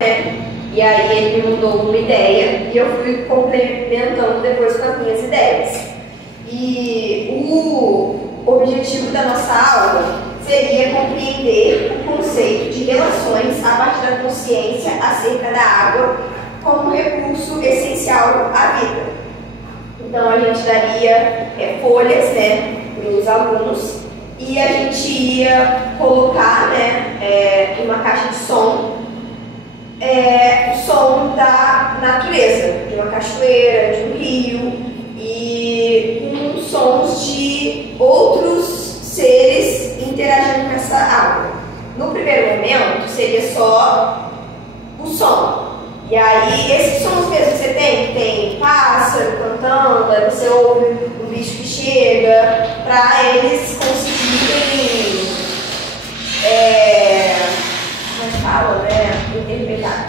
E aí ele me mandou uma ideia e eu fui complementando depois com as minhas ideias. E o objetivo da nossa aula seria compreender o conceito de relações a partir da consciência acerca da água como recurso essencial à vida. Então a gente daria folhas, para os alunos, e a gente ia colocar, uma caixa de som, o som da natureza, de uma cachoeira, de um rio, e com sons de outros seres interagindo com essa água. No primeiro momento seria só o som. E aí, esses sons mesmo que você tem pássaro cantando, aí você ouve um bicho que chega, para eles conseguirem,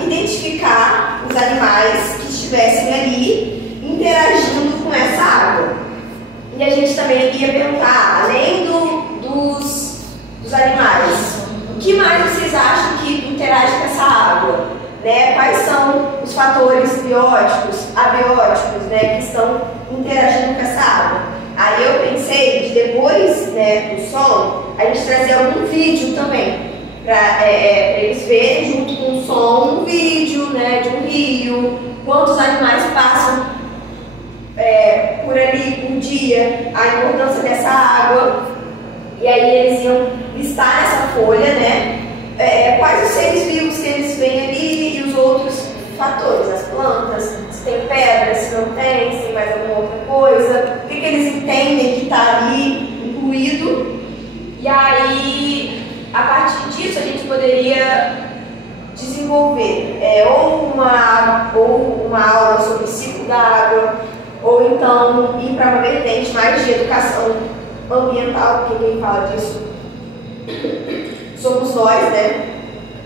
identificar os animais que estivessem ali interagindo com essa água. E a gente também ia perguntar, além dos animais, o que mais vocês acham que interage com essa água? Quais são os fatores bióticos, abióticos, que estão interagindo com essa água? Aí eu pensei de depois do som, a gente trazer algum vídeo também, para eles verem junto com o som um vídeo de um rio, quantos animais passam por ali por dia, a importância dessa água. E aí eles iam listar nessa folha, quais os seres vivos que eles veem ali e os outros fatores, as plantas, se tem pedra, se não tem, se tem mais alguma outra coisa, o que eles entendem que está ali incluído. E aí, a partir disso, a gente poderia desenvolver ou uma aula sobre o ciclo da água, ou então ir para uma vertente mais de educação ambiental, porque quem fala disso somos nós,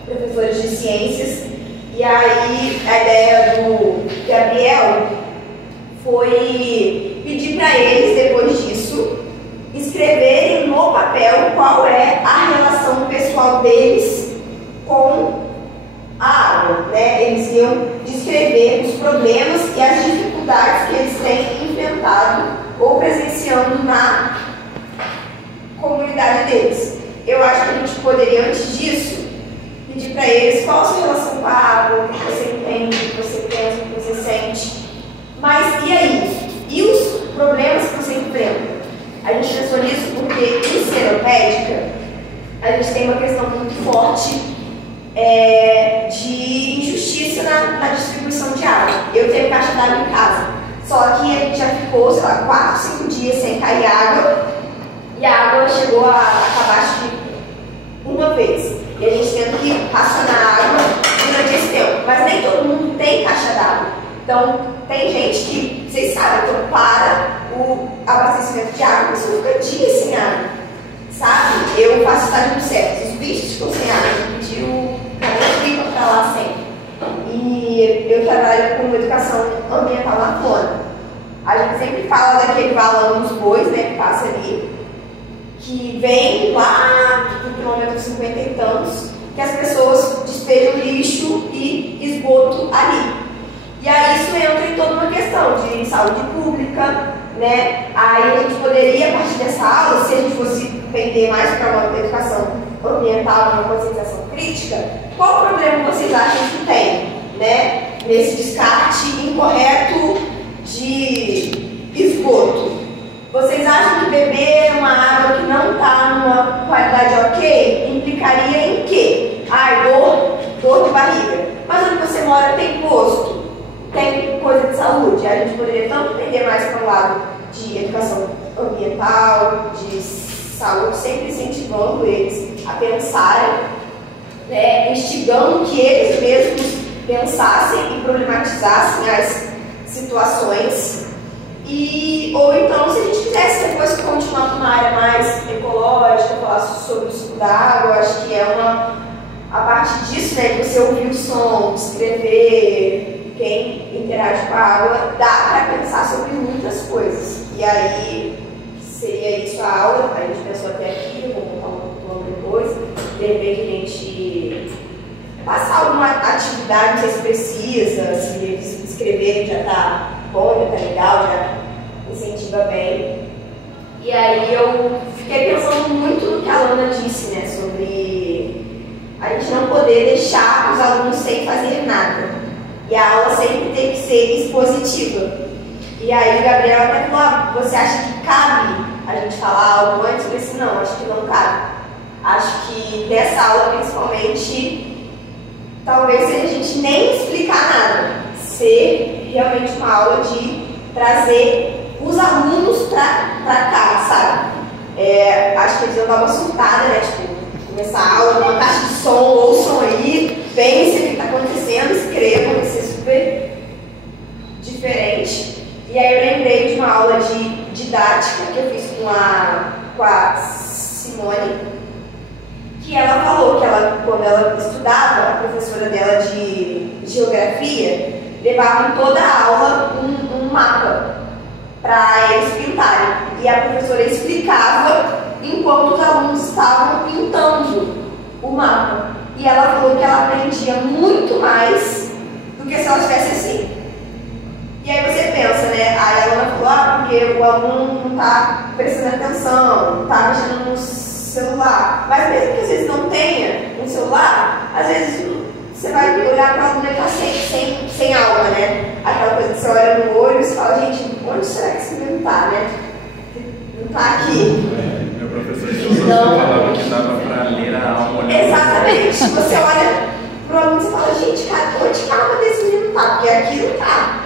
professores de ciências. E aí a ideia do Gabriel foi pedir para eles, depois disso, escreverem no papel qual é a relação pessoal deles com a água. Eles iam descrever os problemas e as dificuldades que eles têm enfrentado ou presenciando na comunidade deles. Eu acho que a gente poderia, antes disso, pedir para eles qual a sua relação com a água, o que você entende, o que você pensa, o que você sente. Mas e aí? E os problemas que você enfrenta? A gente pensou nisso porque em Seropédica a gente tem uma questão muito forte de injustiça na distribuição de água. Eu tenho caixa d'água em casa, só que a gente já ficou, 4, 5 dias sem cair água, e a água chegou a acabar, acho que uma vez. E a gente tendo que racionar água durante esse tempo. Mas nem todo mundo tem caixa d'água. Então, tem gente que, vocês sabem, quando para o abastecimento de água, você fica dias sem água. Sabe? Eu faço estágio no CEPS, os bichos ficam sem água. Eu pedi o caminhão fica para lá sempre. E eu trabalho com educação ambiental na FONA. A gente sempre fala daquele valão dos bois, que passa ali, que vem lá no quilômetro 50 e tantos, que as pessoas despejam lixo e esgoto ali. E aí isso entra em toda uma questão de saúde pública, Aí a gente poderia, a partir dessa aula, se a gente fosse pender mais para uma educação ambiental, uma conscientização crítica, qual problema vocês acham que tem, nesse descarte incorreto de esgoto? Vocês acham que beber uma água que não está numa qualidade ok implicaria em quê? Dor de barriga. Mas onde você mora tem posto, tem coisa de saúde. A gente poderia tanto entender mais para o lado de educação ambiental, de saúde, sempre incentivando eles a pensarem, instigando que eles mesmos pensassem e problematizassem as situações. Ou então, se a gente quisesse depois continuar com uma área mais ecológica, falar sobre o ciclo da água, acho que a partir disso, que você ouvir o som, descrever quem interage com a água, dá para pensar sobre muitas coisas. E aí, seria isso a aula. A gente pensou até aqui, eu vou contar um pouco depois. De repente a gente passar alguma atividade, não sei se precisa, se eles escreverem já tá bom, já tá legal, já incentiva bem. E aí eu fiquei pensando muito no que a Lana disse, né, sobre a gente não poder deixar os alunos sem fazer nada. E a aula sempre tem que ser expositiva. E aí o Gabriel até falou, você acha que cabe a gente falar algo antes? Eu falei assim, não, acho que não cabe. Acho que nessa aula, principalmente, talvez a gente nem explicar nada. Ser realmente uma aula de trazer os alunos pra cá, sabe? Acho que eles iam dar uma surtada, né? Tipo, começar a aula numa caixa de som, ouçam aí, pensem o que está acontecendo, escrevam, vai ser super diferente. E aí eu lembrei de uma aula de didática que eu fiz com a Simone, que ela falou que quando ela estudava, a professora dela de geografia levava em toda a aula um mapa para eles pintarem. E a professora explicava enquanto os alunos estavam pintando o mapa. E ela falou que ela aprendia muito mais do que se ela estivesse assim. E aí você pensa, né? Aí ela falou, porque o aluno não está prestando atenção, não está mexendo no celular. Mas mesmo que às vezes não tenha um celular, às vezes você vai olhar para o aluno e está sem aula, né? Aquela coisa que você olha no olho e você fala, gente, onde será que esse menino está, né? Não está aqui. Meu professor de geografia falava que dava para ler a aula. Exatamente. Você olha para o aluno e fala, gente, onde a alma desse menino está? Porque aqui não está.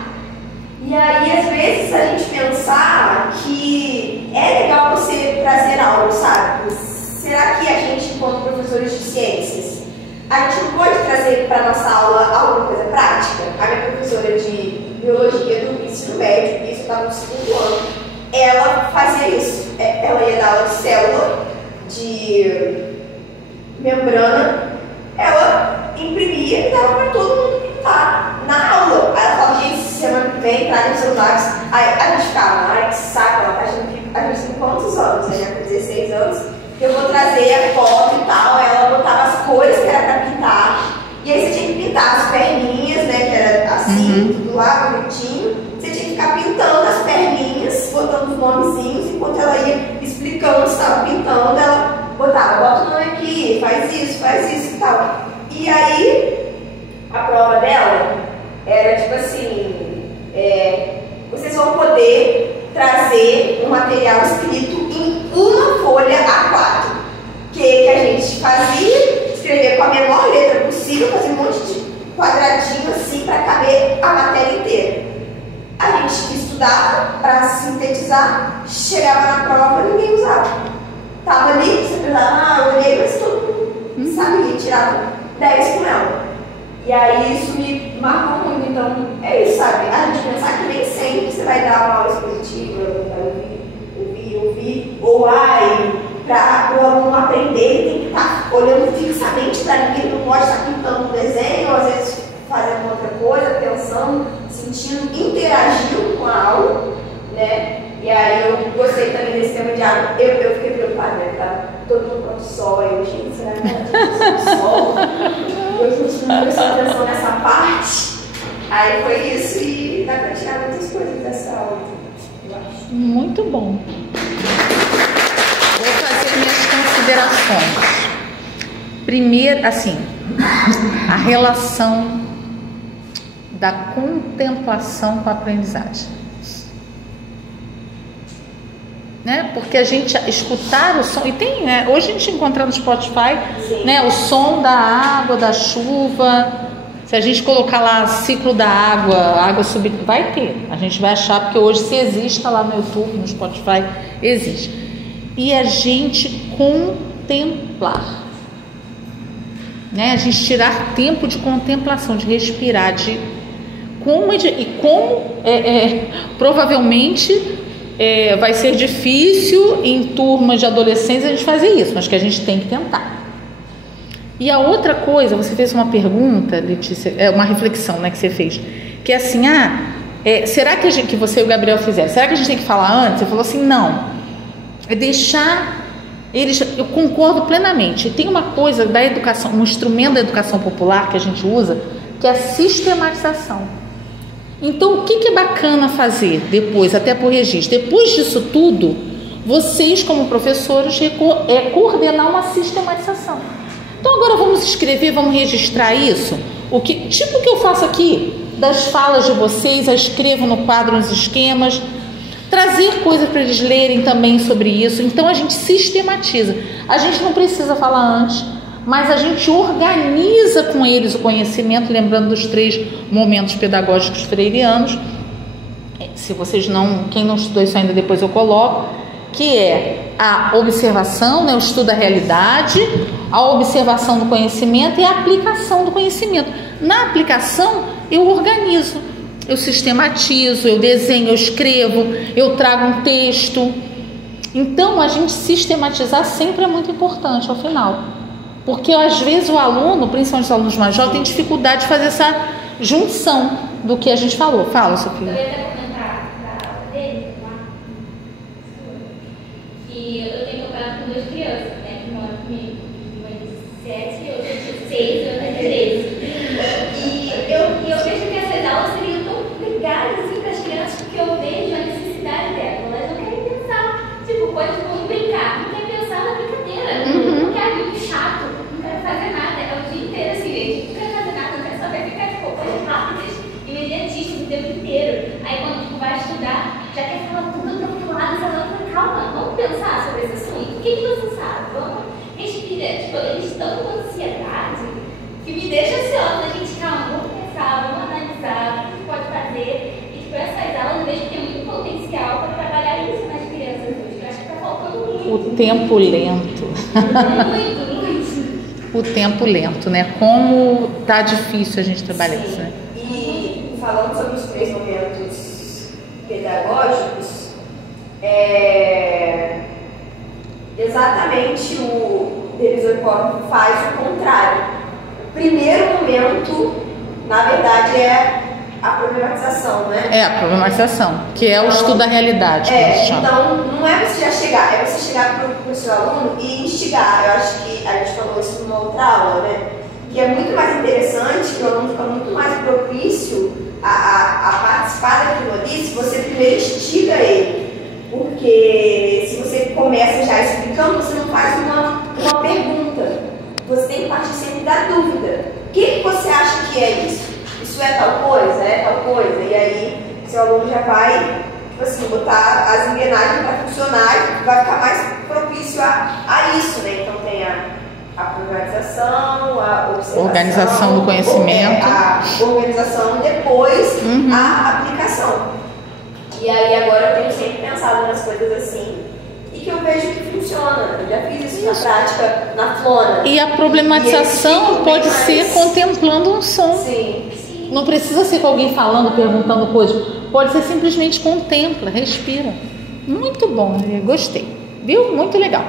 E aí, às vezes, a gente pensar que é legal você trazer algo, sabe? Será que a gente, enquanto professores de ciências, a gente não pode trazer para a nossa aula alguma coisa prática? A minha professora de biologia do ensino médio, isso eu estava no segundo ano, ela fazia isso. Ela ia dar aula de célula, de membrana, ela imprimia e dava para todo mundo pintar na aula. Aí ela falava, gente, semana que vem, traga os celulares. Aí a gente ficava, ai que saco, ela tá achando que a gente tem quantos anos? Né? Com 16 anos, eu vou trazer a foto e tal. Aí ela botava as cores que era pra pintar. E aí você tinha que pintar as perninhas, né? Que era assim, tudo lá, bonitinho. Você tinha que ficar pintando as perninhas, botando os nomezinhos, enquanto ela ia explicando se estava pintando, ela botava, bota o nome aqui, faz isso e tal. E aí, a prova dela era tipo assim, vocês vão poder trazer um material escrito em uma folha A4. Que a gente fazia, escrever com a menor letra possível, fazer um monte de quadradinho assim para caber a matéria inteira. A gente estudava para sintetizar, chegava na prova e ninguém usava. Tava ali, você pensava, eu olhei, mas todo mundo sabia, tirava 10 com ela. E aí isso me marcou muito, então é isso, sabe? A gente pensar que nem sempre você vai dar uma aula expositiva, vai ouvir, ou para o aluno aprender, ele tem que estar olhando fixamente para ninguém, não pode estar pintando um desenho, ou às vezes fazendo outra coisa, pensando, sentindo, interagindo com a aula, né? E aí eu gostei também desse tema de água. Eu fiquei preocupada, né? Tá todo mundo com sol, eu, gente, será que tá sol? Eu não prestei atenção nessa parte. Aí foi isso e dá pra tirar muitas coisas dessa aula, eu acho. Muito bom. Vou fazer minhas considerações. Primeiro, assim, a relação da contemplação com a aprendizagem. Né? Porque a gente escutar o som, e tem, né? Hoje a gente encontra no Spotify, né? O som da água, da chuva. Se a gente colocar lá ciclo da água, a água subir, vai ter. A gente vai achar, porque hoje se existe lá no YouTube, no Spotify, existe. E a gente contemplar, né? A gente tirar tempo de contemplação, de respirar, de como provavelmente vai ser difícil em turmas de adolescentes a gente fazer isso, mas que a gente tem que tentar. E a outra coisa, você fez uma pergunta, Letícia, uma reflexão, né, que você fez, que é assim, será que você e o Gabriel fizeram, será que a gente tem que falar antes? Você falou assim, não, é deixar eu concordo plenamente. Tem uma coisa da educação, um instrumento da educação popular que a gente usa, que é a sistematização. Então, o que é bacana fazer depois, até por registro? Depois disso tudo, vocês, como professores, coordenar uma sistematização. Então, agora vamos escrever, vamos registrar isso. Tipo o que eu faço aqui, das falas de vocês, eu escrevo no quadro os esquemas, trazer coisas para eles lerem também sobre isso. Então, a gente sistematiza. A gente não precisa falar antes, mas a gente organiza com eles o conhecimento, lembrando dos 3 momentos pedagógicos freirianos. Se vocês quem não estudou isso ainda, depois eu coloco, que é a observação, né, o estudo da realidade, a observação do conhecimento e a aplicação do conhecimento. Na aplicação, eu organizo, eu sistematizo, eu desenho, eu escrevo, eu trago um texto. Então, a gente sistematizar sempre é muito importante ao final. Porque, às vezes, o aluno, principalmente os alunos mais jovens, tem dificuldade de fazer essa junção do que a gente falou. Fala, Sofia. Eu ia até comentar da aula dele, que eu tenho trabalhado com 2 crianças, né, que moram comigo. Uma de 7 e outra de 6 e outra de 13. E eu vejo que essas aulas seriam tão legais assim, para as crianças, porque eu vejo a necessidade delas. Elas não querem pensar. Tipo, pode brincar. Não quer pensar na brincadeira. Não quer muito chato. Não quero fazer nada. É o dia inteiro assim, gente. Não quero fazer nada. Não quero saber ficar de coisas rápidas, imediatistas o tempo inteiro. Aí quando vai estudar, já quer falar tudo atropelado. Você fala, calma, vamos pensar sobre esse assunto. O que você sabe? Vamos respirar. Tipo, eles estão com ansiedade que me deixa ansiosa. Gente, calma, vamos pensar, vamos analisar o que pode fazer. E tipo, essas aulas eu vejo que tem muito potencial para trabalhar isso nas crianças hoje. Eu acho que está faltando muito. O tempo lento. Muito. O tempo lento, né? Como tá difícil a gente trabalhar isso, né? E falando sobre os 3 momentos pedagógicos, exatamente o Denis Oikov faz o contrário. O primeiro momento, na verdade, é a problematização, né? É, a problematização, que é o estudo da realidade. Então, não é você já chegar, é você chegar para o seu aluno e instigar. Eu acho que a gente falou isso numa outra aula, né? Que é muito mais interessante, que o aluno fica muito mais propício a participar daquilo ali se você primeiro instiga ele. Porque se você começa já explicando, você não faz uma pergunta. Você tem que partir sempre da dúvida. O que você acha que é isso? Isso é tal coisa? É tal coisa? E aí, seu aluno já vai, tipo assim, botar as engrenagens para funcionar e vai ficar mais propício a isso, né? Então tem a problematização, a observação, organização do conhecimento, a organização, depois a aplicação. E aí agora eu tenho sempre pensado nas coisas assim e que eu vejo que funciona. Eu já fiz isso na prática, na Flona. E a problematização pode ser contemplando um som. Sim. Não precisa ser com alguém falando, perguntando coisas. Pode ser simplesmente contempla, respira. Muito bom, gostei. Viu? Muito legal.